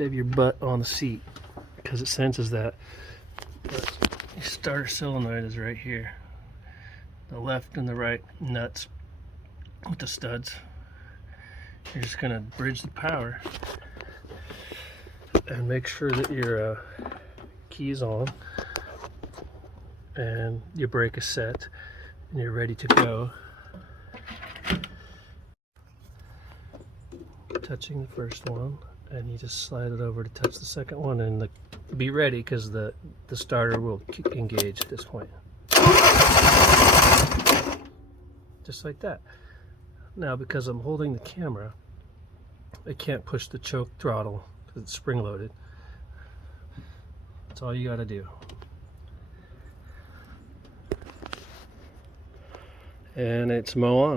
to have your butt on the seat because it senses that. But your starter solenoid is right here. The left and the right nuts with the studs. You're just going to bridge the power and make sure that your key's on and your brake is set and you're ready to go. Touching the first one, and you just slide it over to touch the second one, and be ready because the starter will engage at this point. Just like that. Now, because I'm holding the camera, I can't push the choke throttle because it's spring loaded. That's all you got to do. And it's mow on.